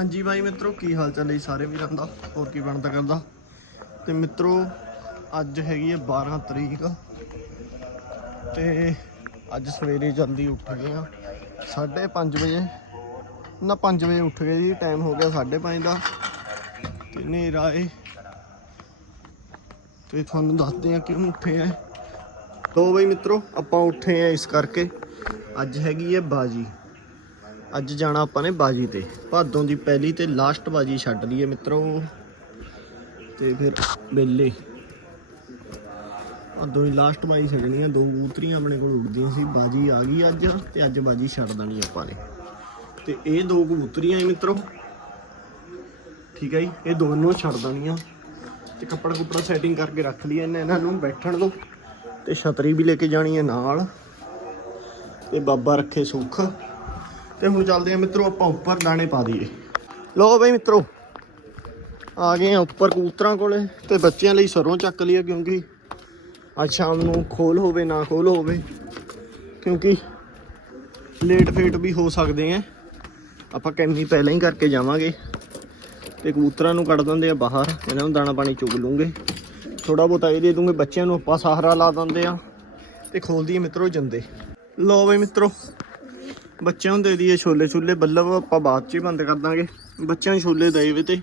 ਹਾਂਜੀ ਬਾਈ ਮਿੱਤਰੋ, ਕੀ ਹਾਲ ਚਾਲ ਹੈ ਸਾਰੇ ਵੀਰਾਂ ਦਾ? ਹੋਰ ਕੀ ਬਣਦਾ ਕਰਦਾ? ਤੇ ਮਿੱਤਰੋ, ਅੱਜ ਹੈਗੀ ਹੈ 12 ਤਰੀਕ। ਤੇ ਅੱਜ ਸਵੇਰੇ ਜਲਦੀ ਉੱਠ ਗਏ ਆ। 5:30 ਵਜੇ। ਨਾ 5 ਵਜੇ ਉੱਠ ਗਏ ਜੀ। ਟਾਈਮ ਹੋ ਗਿਆ 5:30 ਦਾ। ਤੇ ਹਨੇਰਾ ਏ। ਤੇ ਤੁਹਾਨੂੰ ਦੱਸਦੇ ਆ ਕਿਉਂ ਉੱਠੇ ਆ। ਲੋ ਬਈ ਮਿੱਤਰੋ, ਆਪਾਂ ਉੱਠੇ ਆ ਇਸ ਕਰਕੇ। ਅੱਜ ਹੈਗੀ ਹੈ ਬਾਜੀ। ਅੱਜ ਜਾਣਾ ਆਪਾਂ ਨੇ ਬਾਜੀ ਤੇ। ਭਾਦੋਂ ਦੀ ਪਹਿਲੀ ਤੇ ਲਾਸਟ ਬਾਜੀ ਛੱਡ ਲਈਏ ਮਿੱਤਰੋ। ਤੇ ਫਿਰ ਬੇਲੇ ਭਾਦੋਂ ਦੀ ਲਾਸਟ ਬਾਜੀ ਛੱਡਣੀ ਆ, ਦੋ ਕਬੂਤਰੀਆਂ ਆਪਣੇ ਕੋਲ ਉੱਡਦੀਆਂ ਸੀ, ਬਾਜੀ ਆ ਗਈ ਅੱਜ ਤੇ ਅੱਜ ਬਾਜੀ ਛੱਡ ਦੇਣੀ ਆਪਾਂ ਨੇ। ਤੇ ਇਹ ਦੋ ਕਬੂਤਰੀਆਂ ਏ ਮਿੱਤਰੋ। ਠੀਕ ਹੈ ਜੀ, ਇਹ ਦੋਨੋਂ ਛੱਡ ਦੇਣੀਆਂ। ਤੇ ਕੱਪੜਾ ਕੁਪੜਾ ਸੈਟਿੰਗ ਕਰਕੇ ਰੱਖ ਲਈ ਇਹਨੇ ਇਹਨਾਂ ਨੂੰ ਬੈਠਣ ਦੋ ਤੇ ਛਤਰੀ ਵੀ ਲੈ ਕੇ ਜਾਣੀ ਹੈ ਨਾਲ। ਤੇ ਬਾਬਾ ਰੱਖੇ ਸੁੱਖ। ਤੇ ਹੁਣ ਚੱਲਦੇ ਆ ਮਿੱਤਰੋ ਆਪਾਂ ਉੱਪਰ ਦਾਣੇ ਪਾ ਦਈਏ। ਲੋ ਬਈ ਮਿੱਤਰੋ, ਆ ਗਏ ਆ ਉੱਪਰ ਕਬੂਤਰਾਂ ਕੋਲੇ ਤੇ ਬੱਚਿਆਂ ਲਈ ਸਰੋਂ ਚੱਕ ਲਿਆ ਕਿਉਂਕਿ ਅੱਜ ਸ਼ਾਮ ਨੂੰ ਖੋਲ ਹੋਵੇ ਨਾ ਖੋਲ ਹੋਵੇ, ਕਿਉਂਕਿ ਲੇਟ ਫੇਟ ਵੀ ਹੋ ਸਕਦੇ ਆ ਆਪਾਂ ਕੈਮੀ ਪਹਿਲਾਂ ਹੀ ਕਰਕੇ ਜਾਵਾਂਗੇ ਤੇ ਕਬੂਤਰਾਂ ਨੂੰ ਕੱਢ ਦਿੰਦੇ ਆ ਬਾਹਰ, ਇਹਨਾਂ ਨੂੰ ਦਾਣਾ ਪਾਣੀ ਚੁਗ ਲੂੰਗੇ। ਥੋੜਾ ਬਹੁਤਾ ਇਹ ਦੇ ਦੂੰਗੇ, ਬੱਚਿਆਂ ਨੂੰ ਆਪਾਂ ਸਹਾਰਾ ਲਾ ਦਿੰਦੇ ਆ ਤੇ ਖੋਲ ਦਈਏ ਮਿੱਤਰੋ ਜੰਦੇ। ਲੋ ਬਈ ਮਿੱਤਰੋ ਬੱਚਿਆਂ ਨੂੰ ਦੇ ਦਈਏ ਛੋਲੇ ਛੁੱਲੇ, ਬੱਲਬ ਆਪਾਂ ਬਾਅਦ ਚ ਹੀ ਬੰਦ ਕਰ ਦਾਂਗੇ। ਬੱਚਿਆਂ ਨੂੰ ਛੋਲੇ ਦਏ ਵੇ ਤੇ,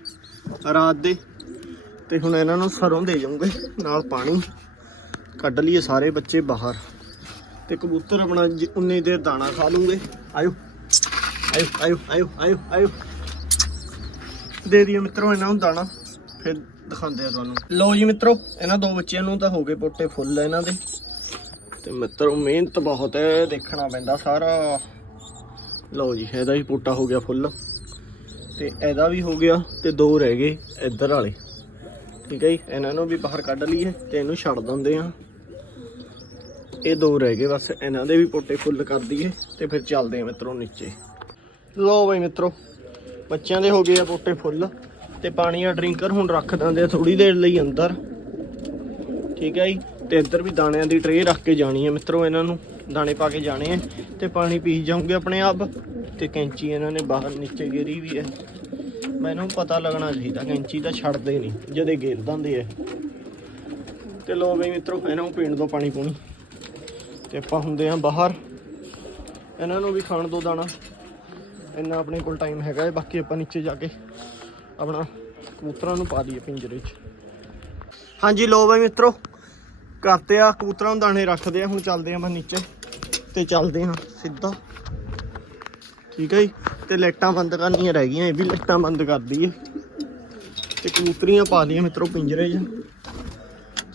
ਰਾਤ ਦੇ। ਤੇ ਹੁਣ ਇਹਨਾਂ ਨੂੰ ਸਰੋਂ ਦੇ ਜਾਉਂਗੇ ਨਾਲ ਪਾਣੀ। ਕੱਢ ਲਈਏ ਸਾਰੇ ਬੱਚੇ ਬਾਹਰ। ਤੇ ਕਬੂਤਰ ਆਪਣਾ ਜ- ਉਨੀ ਦੇਰ ਦਾਣਾ ਖਾ ਲੂੰਗੇ। ਆਇਓ ਆਇਓ ਆਇਓ ਆਇਓ ਆਇਓ ਆਇਓ। ਦੇ ਦਈਏ ਮਿੱਤਰੋ ਇਹਨਾਂ ਨੂੰ ਦਾਣਾ, ਫਿਰ ਦਿਖਾਉਂਦੇ ਆ ਤੁਹਾਨੂੰ। ਲਓ ਜੀ ਮਿੱਤਰੋ, ਇਹਨਾਂ ਦੋ ਬੱਚਿਆਂ ਨੂੰ ਤਾਂ ਹੋ ਗਏ ਪੋਟੇ ਫੁੱਲ ਇਹਨਾਂ ਦੇ। ਤੇ ਮਿੱਤਰੋ ਮਿਹਨਤ ਬਹੁਤ ਹੈ, ਦੇਖਣਾ ਪੈਂਦਾ ਸਾਰਾ। ਲਓ ਜੀ, ਇਹਦਾ ਵੀ ਪੋਟਾ ਹੋ ਗਿਆ ਫੁੱਲ। ਤੇ ਇਹਦਾ ਵੀ ਹੋ ਗਿਆ ਤੇ ਦੋ ਰਹਿ ਗਏ ਇੱਧਰ ਵਾਲੇ। ਠੀਕ ਹੈ ਜੀ, ਇਹਨਾਂ ਨੂੰ ਵੀ ਬਾਹਰ ਕੱਢ ਲਈਏ ਤੇ ਇਹਨੂੰ ਛੱਡ ਦਿੰਦੇ ਆ ਇਹ ਦੋ ਰਹਿ ਗਏ, ਬਸ ਇਹਨਾਂ ਦੇ ਵੀ ਪੋਟੇ ਫੁੱਲ ਕਰ ਦਈਏ ਤੇ ਫਿਰ ਚੱਲਦੇ ਆ ਮਿੱਤਰੋ ਨੀਚੇ। ਲਓ ਬਈ ਮਿੱਤਰੋ, ਬੱਚਿਆਂ ਦੇ ਹੋ ਗਏ ਆ ਪੋਟੇ ਫੁੱਲ ਤੇ ਪਾਣੀ ਆ ਡਰਿੰਕਰ ਹੁਣ ਰੱਖ ਦਿੰਦੇ ਆ ਥੋੜੀ ਦੇਰ ਲਈ ਅੰਦਰ। ਠੀਕ ਹੈ ਜੀ ਤੇ ਇੱਧਰ ਵੀ ਦਾਣਿਆਂ ਦੀ ਟਰੇ ਰੱਖ ਕੇ ਜਾਣੀ ਹੈ ਮਿੱਤਰੋ ਇਹਨਾਂ ਨੂੰ, ਦਾਣੇ ਪਾ ਕੇ ਜਾਣੇ ਆ ਤੇ ਪਾਣੀ ਪੀ ਜਾਓਗੇ ਆਪਣੇ ਆਪ ਤੇ ਕੈਂਚੀ ਇਹਨਾਂ ਨੇ ਬਾਹਰ ਨੀਚੇ ਗੇਰੀ ਵੀ ਹੈ। ਮੈਨੂੰ ਪਤਾ ਲੱਗਣਾ ਚਾਹੀਦਾ, ਕੈਂਚੀ ਤਾਂ ਛੱਡਦੇ ਨਹੀਂ, ਜਦੇ ਗੇਰ ਦਿੰਦੇ ਐ ਤੇ ਲੋ ਬਈ ਮਿੱਤਰੋ, ਇਹਨਾਂ ਨੂੰ ਪੀਣ ਦੋ ਪਾਣੀ ਪੂਣੀ। ਤੇ ਆਪਾਂ ਹੁੰਦੇ ਆ ਬਾਹਰ। ਇਹਨਾਂ ਨੂੰ ਵੀ ਖਾਣ ਦੋ ਦਾਣਾ। ਇੰਨਾ ਆਪਣੇ ਕੋਲ ਟਾਈਮ ਹੈਗਾ ਹੈ, ਬਾਕੀ ਆਪਾਂ ਨੀਚੇ ਜਾ ਕੇ ਆਪਣਾ ਕਬੂਤਰਾਂ ਨੂੰ ਪਾ ਦਈਏ ਪਿੰਜਰੇ 'ਚ। ਹਾਂਜੀ ਲੋ ਬਈ ਮਿੱਤਰੋ ਕਰਤੇ ਆ, ਕਬੂਤਰਾਂ ਨੂੰ ਦਾਣੇ ਰੱਖਦੇ ਆ, ਹੁਣ ਚੱਲਦੇ ਆ ਮੈਂ ਨੀਚੇ ਤੇ ਚੱਲਦੇ ਆ ਸਿੱਧਾ। ਠੀਕ ਹੈ ਜੀ? ਤੇ ਲਾਈਟਾਂ ਬੰਦ ਕਰਨੀਆਂ ਰਹਿ ਗਈਆਂ, ਇਹ ਵੀ ਲਾਈਟਾਂ ਬੰਦ ਕਰ ਦਈਏ। ਤੇ ਕਬੂਤਰੀਆਂ ਪਾ ਲਈਆਂ ਮਿੱਤਰੋ ਪਿੰਜਰੇ 'ਚ।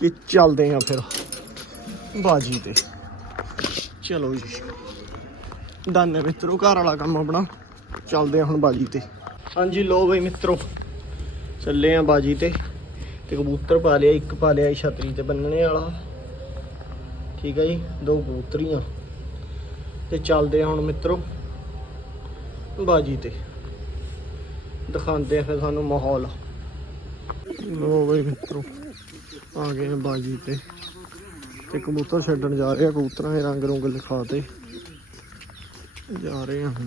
ਤੇ ਚੱਲਦੇ ਆ ਫਿਰ ਬਾਜੀ ਤੇ। ਚਲੋ ਜੀ। ਦਾਨੇ ਮਿੱਤਰੋ, ਘਰ ਵਾਲਾ ਕੰਮ ਆਪਣਾ। ਚੱਲਦੇ ਆ ਹੁਣ ਬਾਜੀ ਤੇ। ਹਾਂਜੀ ਲੋ ਬਈ ਮਿੱਤਰੋ, ਚੱਲੇ ਆ ਬਾਜੀ ਤੇ। ਤੇ ਕਬੂਤਰ ਪਾ ਲਿਆ, ਇੱਕ ਪਾ ਲਿਆ ਸੀ ਛਤਰੀ ਤੇ ਬੰਨਣੇ ਵਾਲਾ। ਠੀਕ ਹੈ ਜੀ, ਦੋ ਕਬੂਤਰੀਆਂ। ਤੇ ਚੱਲਦੇ ਆ ਹੁਣ ਮਿੱਤਰੋ, ਬਾਜੀ ਤੇ। ਦਿਖਾਉਂਦੇ ਆ ਫਿਰ ਸਾਨੂੰ ਮਾਹੌਲ। ਲੋ ਬਈ ਮਿੱਤਰੋ, ਆ ਗਏ ਆ ਬਾਜੀ ਤੇ। ਤੇ ਕਬੂਤਰ ਛੱਡਣ ਜਾ ਰਹੇ ਆ, ਕਬੂਤਰਾਂ ਦੇ ਰੰਗ ਰੁੰਗ ਲਿਖਾ ਤੇ। ਜਾ ਰਹੇ ਆ ਹੁਣ।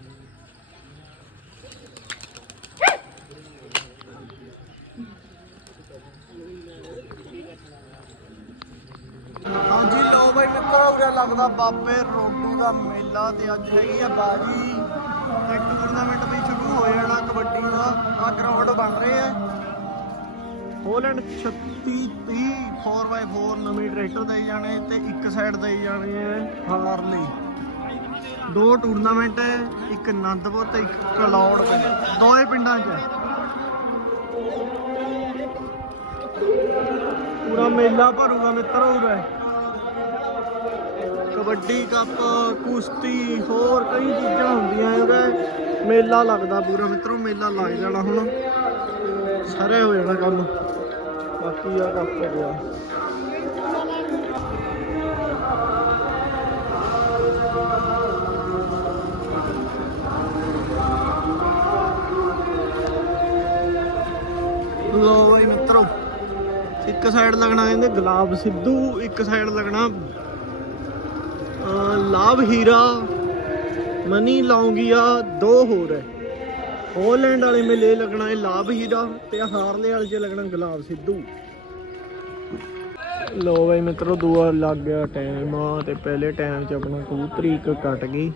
ਹਾਂਜੀ ਲੋ ਬਈ ਮਿੱਤਰੋ ਉਰੇ ਲੱਗਦਾ ਬਾਬੇ ਰੋਡੂ ਦਾ ਮੇਲਾ ਤੇ ਅੱਜ ਹੈਗੀ ਆ ਬਾਜੀ। ਤੇ ਟੂਰਨਾਮੈਂਟ ਵੀ ਸ਼ੁਰੂ ਹੋ ਜਾਣਾ, ਕਬੱਡੀ ਦਾ। ਆ ਗਰਾਊਂਡ ਬਣ ਰਹੇ ਆ। ਹੋਲੈਂਡ 36 30 4x4 ਨਵੇਂ ਟਰੈਕਟਰ ਦੇਈ ਜਾਣੇ ਤੇ ਇੱਕ ਸਾਈਡ ਦੇ ਜਾਣੇ ਆ ਹਾਰਲੀ ਦੋ ਟੂਰਨਾਮੈਂਟ ਹੈ ਇੱਕ ਆਨੰਦਪੁਰ ਤੇ ਇੱਕ ਕਲੌੜ ਦੋਏ ਪਿੰਡਾਂ 'ਚ। ਪੂਰਾ ਮੇਲਾ ਭਰੂਗਾ ਮਿੱਤਰ ਉਰੇ ਕਬੱਡੀ ਕੱਪ, ਕੁਸ਼ਤੀ, ਹੋਰ ਕਈ ਚੀਜ਼ਾਂ ਹੁੰਦੀਆਂ ਉਰੇ ਮੇਲਾ ਲੱਗਦਾ ਪੂਰਾ, ਮਿੱਤਰੋ, ਮੇਲਾ ਲੱਗ ਜਾਣਾ ਹੁਣ। ਸਾਰੇ ਹੋ ਜਾਣਾ ਕੰਮ। ਬਾਕੀ ਆ ਕੱਪ ਗਿਆ। ਲੋ ਬਈ ਮਿੱਤਰੋ, ਇੱਕ ਸਾਈਡ ਲੱਗਣਾ ਕਹਿੰਦੇ ਗੁਲਾਬ ਸਿੱਧੂ, ਇੱਕ ਸਾਈਡ ਲੱਗਣਾ ਲਾਭ ਹੀਰਾ, ਮਨੀ ਲੌਂਗੀਆ ਦੋ ਹੋਰ ਹੈ ਹੋਲੈਂਡ ਵਾਲੇ ਮੇਲੇ ਲੱਗਣਾ ਹੈ ਲਾਭ ਹੀਰਾ ਤੇ ਹਾਰਲੇ ਵਾਲੇ 'ਚ ਲੱਗਣਾ ਗੁਲਾਬ ਸਿੱਧੂ। ਲੋ ਬਈ ਮਿੱਤਰੋ, ਦੂਆ ਲੱਗ ਗਿਆ ਟਾਈਮ ਤੇ ਪਹਿਲੇ ਟਾਈਮ 'ਚ ਆਪਣਾ ਕਬੂਤਰੀ ਇੱਕ ਕੱਟ ਗਈ।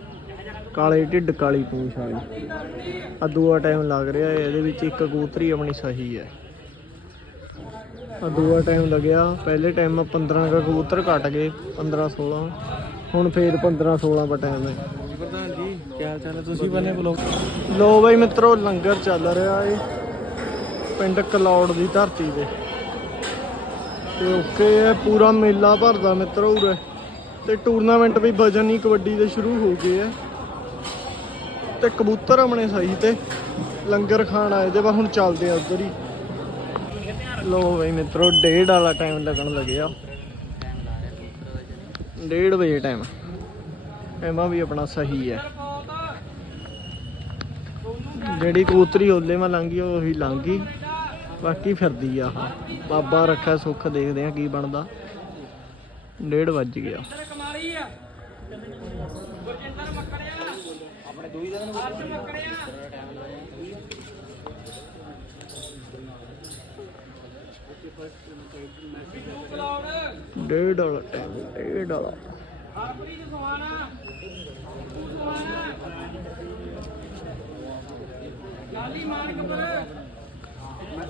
ਕਾਲੇ ਢਿੱਡ ਕਾਲੀ ਪੂੰਛ ਵਾਲੀ। ਆ ਦੂਆ ਟਾਈਮ ਲੱਗ ਰਿਹਾ ਹੈ ਇਹਦੇ ਵਿੱਚ ਇੱਕ ਕਬੂਤਰੀ ਆਪਣੀ ਸਹੀ ਹੈ ਆ ਦੂਆ ਟਾਈਮ ਲੱਗਿਆ, ਪਹਿਲੇ ਟਾਈਮ 15 ਕਾ ਕਬੂਤਰ ਕੱਟ ਗਏ 15 16 ਹੁਣ ਫੇਰ 15 16 ਦਾ ਟਾਈਮ ਹੈ। ਪ੍ਰਧਾਨ ਜੀ ਕੀ ਹਾਲ ਚਾਲ ਹੈ ਤੁਸੀਂ ਬਨੇ ਬਲੌਗ ਲੋ ਬਈ ਮਿੱਤਰੋ, ਲੰਗਰ ਚੱਲ ਰਿਹਾ ਏ। ਪਿੰਡ ਕਲੌੜ ਦੀ ਧਰਤੀ ਤੇ। ਤੇ ਓਕੇ ਹੈ ਪੂਰਾ ਮੇਲਾ ਭਰਦਾ ਮਿੱਤਰੋ ਉਰੇ। ਤੇ ਟੂਰਨਾਮੈਂਟ ਵੀ ਵਜਨ ਹੀ ਕਬੱਡੀ ਦੇ ਸ਼ੁਰੂ ਹੋ ਗਏ ਆ। ਤੇ ਕਬੂਤਰ ਆਪਣੇ ਸਹੀ ਤੇ ਲੰਗਰ ਖਾਣ ਆਏ ਤੇ ਬਸ ਹੁਣ ਚੱਲਦੇ ਆ ਉਧਰ ਹੀ। ਲੋ ਬਈ ਮਿੱਤਰੋ, ਡੇਢ ਵਾਲਾ ਟਾਈਮ ਲੱਗਣ ਲੱਗਿਆ। ਡੇਢ ਵਜੇ ਟਾਈਮ ਐਮਾ ਵੀ ਆਪਣਾ ਸਹੀ ਹੈ। ਜਿਹੜੀ ਕਬੂਤਰੀ ਓਲੇ ਮੈਂ ਲੰਘੀ, ਉਹ ਉਹੀ ਲੰਘੀ। ਬਾਕੀ ਫਿਰਦੀ ਆ ਆਹ। ਬਾਬਾ ਰੱਖਾ ਸੁੱਖ, ਦੇਖਦੇ ਆ ਕੀ ਬਣਦਾ। ਡੇਢ ਵੱਜ ਗਿਆ। ਡੇਢ ਵਾਲਾ ਟਾਈਮ ਡੇਢ ਵਾਲਾ।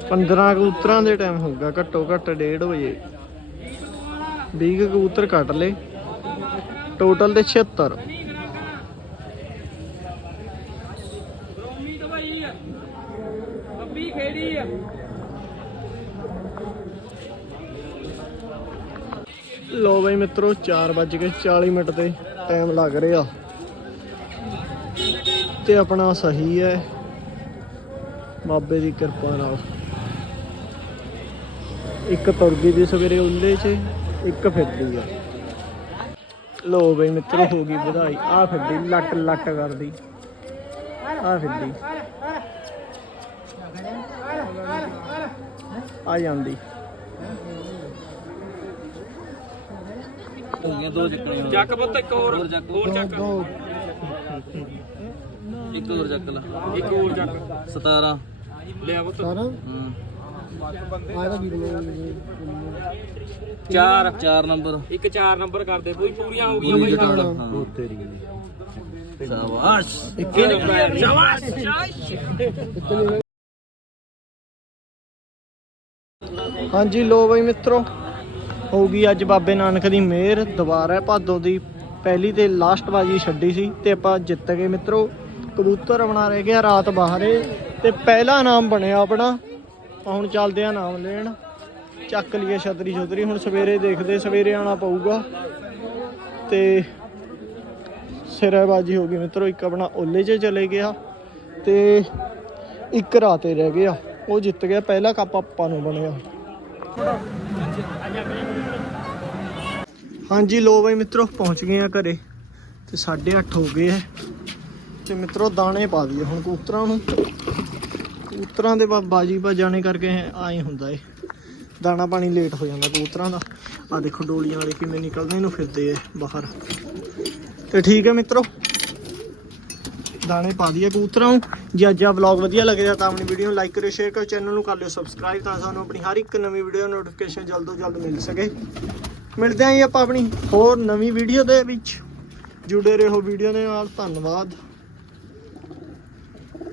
ਪੰਦਰਾਂ ਕਬੂਤਰਾਂ ਦੇ ਟਾਈਮ ਹੋਊਗਾ, ਘੱਟੋ ਘੱਟ 1:30 ਵਜੇ। 20 ਕਬੂਤਰ ਕੱਟ ਲਏ। ਟੋਟਲ ਦੇ 76 ਰੋਮੀ ਦਵਾਈ ਆ ਬੱਬੀ ਖੇੜੀ ਆ ਲੋ ਬਈ ਮਿੱਤਰੋ 4 ਵੱਜ ਕੇ 40 ਮਿੰਟ ਤੇ ਟਾਈਮ ਲੱਗ ਰਿਹਾ ਤੇ ਆਪਣਾ ਸਹੀ ਹੈ। ਬਾਬੇ ਦੀ ਕਿਰਪਾ ਨਾਲ। ਇੱਕ ਤੁਰਗੀ ਦੀ ਸਵੇਰੇ ਉੱਲੇ 'ਚ, ਇੱਕ ਫਿਰਦੀ ਆ। ਲੋ ਬਈ ਮਿੱਤਰੋ, ਹੋ ਗਈ ਵਧਾਈ। ਆ ਫਿਰਦੀ, ਲੱਟ ਲੱਟ ਕਰਦੀ। ਆ ਫਿਰਦੀ। ਆ ਜਾਂਦੀ। ਹੋ ਗਿਆ ਦੋ ਚੱਕਣੇ ਚੱਕ ਪੁੱਤ ਇੱਕ ਹੋਰ ਹੋਰ ਚੱਕ। ਹੋਰ ਚੱਕ। ਇੱਕ ਹੋਰ ਚੱਕ ਲਾ। ਇੱਕ ਹੋਰ ਚੱਕ। 17 ਲਿਆ ਪੁੱਤ। ਸਾਰਾ ਹੂੰ। ਆਇਆ ਵੀ ਚਾਰ। ਚਾਰ ਨੰਬਰ। ਇੱਕ ਚਾਰ ਨੰਬਰ ਕਰ ਦੇ। ਬਈ ਪੂਰੀਆਂ ਹੋ ਗਈਆਂ ਬਈ ਉਹ ਤੇਰੀ ਸ਼ਾਬਾਸ਼। ਸ਼ਾਬਾਸ਼। ਹਾਂਜੀ ਲੋ ਬਈ ਮਿੱਤਰੋ। ਹੋ ਗਈ ਅੱਜ ਬਾਬੇ ਨਾਨਕ ਦੀ ਮਿਹਰ ਦੁਬਾਰਾ ਭਾਦੋਂ ਦੀ। ਪਹਿਲੀ ਤੇ ਲਾਸਟ ਬਾਜੀ ਛੱਡੀ ਸੀ ਤੇ ਆਪਾਂ ਜਿੱਤ ਗਏ ਮਿੱਤਰੋ। ਕਬੂਤਰ ਬਣਾ ਰਹਿ ਗਿਆ ਰਾਤ ਬਾਹਰੇ ਤੇ ਪਹਿਲਾ ਨਾਮ ਬਣਿਆ ਆਪਣਾ। ਹੁਣ ਚੱਲਦੇ ਆ ਨਾਮ ਲੈਣ। ਚੱਕ ਲਈਏ ਛਤਰੀ ਛਤਰੀ। ਹੁਣ ਸਵੇਰੇ ਦੇਖਦੇ, ਸਵੇਰੇ ਆਣਾ ਪਊਗਾ। ਤੇ ਸਿਰਾਬਾਜੀ ਹੋ ਗਈ ਮਿੱਤਰੋ। ਇੱਕ ਆਪਣਾ ਓਲੇ 'ਚ ਚਲੇ ਗਿਆ ਤੇ ਇੱਕ ਰਾਤੇ ਰਹਿ ਗਿਆ। ਉਹ ਜਿੱਤ ਗਿਆ। ਪਹਿਲਾ ਕੱਪ ਆਪਾਂ ਨੂੰ ਬਣਿਆ। ਹਾਂਜੀ ਲੋ ਬਈ ਮਿੱਤਰੋ, ਪਹੁੰਚ ਗਏ ਆ ਘਰੇ ਤੇ 8:30 ਹੋ ਗਏ ਐ ਤੇ ਮਿੱਤਰੋ, ਦਾਣੇ ਪਾ ਦਈਏ ਹੁਣ ਕਬੂਤਰਾਂ ਨੂੰ। ਕਬੂਤਰਾਂ ਦੇ ਬਾਜੀ ਬਾ ਜਾਣੇ ਕਰਕੇ ਆਏ ਹੁੰਦਾ ਏ। ਦਾਣਾ ਪਾਣੀ ਲੇਟ ਹੋ ਜਾਂਦਾ ਕਬੂਤਰਾਂ ਦਾ। ਆ ਦੇਖੋ ਡੋਲੀਆਂ ਵਾਲੇ ਕਿਵੇਂ ਨਿਕਲਦੇ ਇਹਨੂੰ ਫਿਰਦੇ ਐ ਬਾਹਰ। ਤੇ ਠੀਕ ਹੈ ਮਿੱਤਰੋ। ਦਾਣੇ ਪਾ ਦਈਏ ਕਬੂਤਰਾਂ ਨੂੰ। ਜੇ ਅੱਜ ਆ ਵਲੌਗ ਵਧੀਆ ਲੱਗਿਆ ਤਾਂ ਆਪਣੀ ਵੀਡੀਓ ਨੂੰ ਲਾਈਕ ਕਰਿਓ ਸ਼ੇਅਰ ਕਰੋ ਚੈਨਲ ਨੂੰ ਕਰ ਲਿਓ ਸਬਸਕ੍ਰਾਈਬ ਤਾਂ ਸਾਨੂੰ ਆਪਣੀ ਹਰ ਇੱਕ ਨਵੀਂ ਵੀਡੀਓ ਨੋਟੀਫਿਕੇਸ਼ਨ ਜਲਦ ਤੋਂ ਜਲਦ ਮਿਲ ਸਕੇ। ਮਿਲਦੇ ਆਂ ਜੀ ਆਪਾਂ ਆਪਣੀ ਹੋਰ ਨਵੀਂ ਵੀਡੀਓ ਦੇ ਵਿੱਚ। ਜੁੜੇ ਰਹੋ ਵੀਡੀਓ ਦੇ ਨਾਲ। ਧੰਨਵਾਦ।